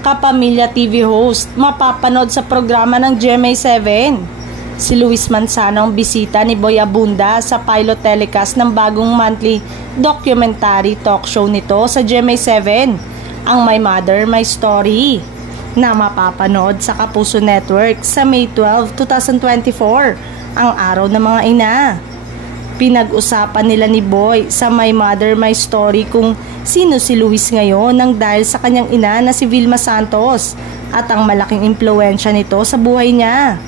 kapamilya TV host mapapanood sa programa ng GMA7. Si Luis Manzano ang bisita ni Boy Abunda sa pilot telecast ng bagong monthly documentary talk show nito sa GMA7, ang My Mother, My Story, na mapapanood sa Kapuso Network sa May 12, 2024, ang araw ng mga ina. Pinag-usapan nila ni Boy sa My Mother, My Story kung sino si Luis ngayon nang dahil sa kanyang ina na si Vilma Santos at ang malaking impluwensya nito sa buhay niya.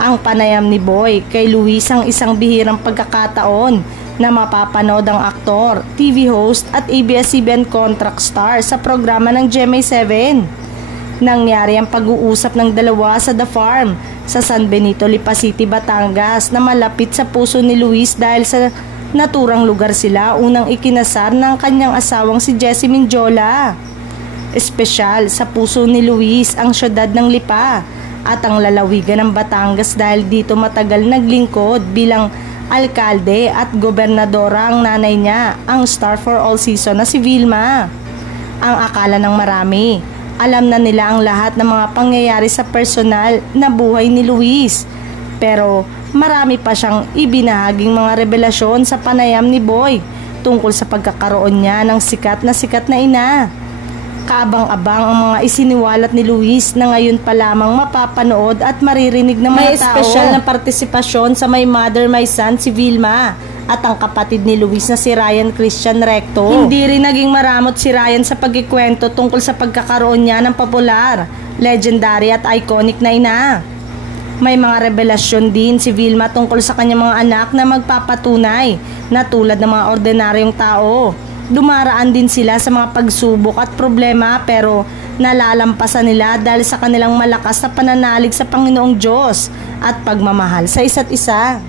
Ang panayam ni Boy kay Luis ang isang bihirang pagkakataon na mapapanood ang aktor, TV host at ABS-CBN contract star sa programa ng GMA7. Nangyari ang pag-uusap ng dalawa sa The Farm sa San Benito, Lipa City, Batangas na malapit sa puso ni Luis dahil sa naturang lugar sila unang ikinasar ng kanyang asawang si Jessie Minjola. Espesyal sa puso ni Luis ang syudad ng Lipa at ang lalawigan ng Batangas dahil dito matagal naglingkod bilang alkalde at gobernadora ang nanay niya, ang star for all season na si Vilma. Ang akala ng marami, alam na nila ang lahat ng mga pangyayari sa personal na buhay ni Luis. Pero marami pa siyang ibinahaging mga revelasyon sa panayam ni Boy tungkol sa pagkakaroon niya ng sikat na ina. Kaabang-abang ang mga isiniwalat ni Luis na ngayon pa lamang mapapanood at maririnig ng mga tao. May espesyal na partisipasyon sa My Mother, My Son si Vilma at ang kapatid ni Luis na si Ryan Christian Recto. Hindi rin naging maramot si Ryan sa pagkikwento tungkol sa pagkakaroon niya ng popular, legendary at iconic na ina. May mga revelasyon din si Vilma tungkol sa kanyang mga anak na magpapatunay na tulad ng mga ordinaryong tao. Dumaraan din sila sa mga pagsubok at problema pero nalalampasan nila dahil sa kanilang malakas na pananalig sa Panginoong Diyos at pagmamahal sa isa't isa.